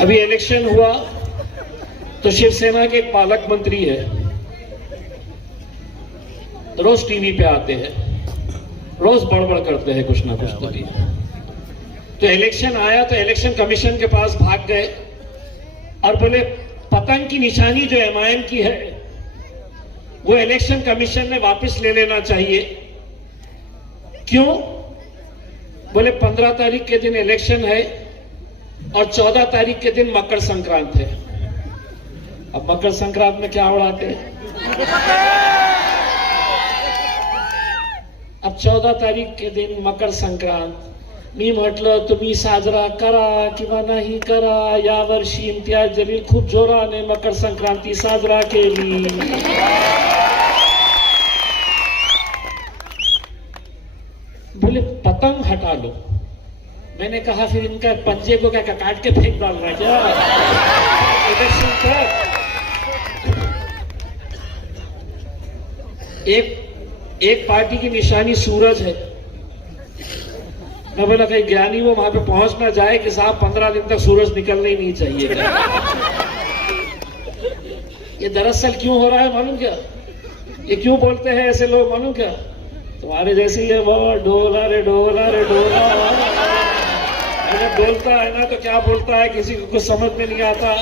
अभी इलेक्शन हुआ तो शिवसेना के एक पालक मंत्री है, रोज टीवी पे आते हैं, रोज बड़बड़ करते हैं कुछ ना कुछ तो इलेक्शन आया तो इलेक्शन कमीशन के पास भाग गए और बोले पतंग की निशानी जो एमआईएम की है वो इलेक्शन कमीशन ने वापस ले लेना चाहिए। क्यों? बोले 15 तारीख के दिन इलेक्शन है और 14 तारीख के दिन मकर संक्रांत है। अब मकर संक्रांत में क्या उड़ाते हैं? अब 14 तारीख के दिन मकर संक्रांत मी म्हटलं तुम्ही साजरा करा किंवा नाही करा, या वर्षी इम्तियाज जलील खूप जोराने मकर संक्रांति साजरा केली। बोले पतंग हटा लो। मैंने कहा फिर इनका पंजे को क्या काट के फेंक डालना है क्या इलेक्शन तक? एक पार्टी की निशानी सूरज है। मैं बोला कहीं ज्ञानी वो वहां पे पहुंच ना जाए कि साहब 15 दिन तक सूरज निकलना ही नहीं चाहिए। ये दरअसल क्यों हो रहा है मालूम क्या? ये क्यों बोलते हैं ऐसे लोग मालूम क्या? तुम्हारे जैसे ही है वो डोला रे डोला रे डोला। अगर बोलता है ना तो क्या बोलता है किसी को कुछ समझ में नहीं आता।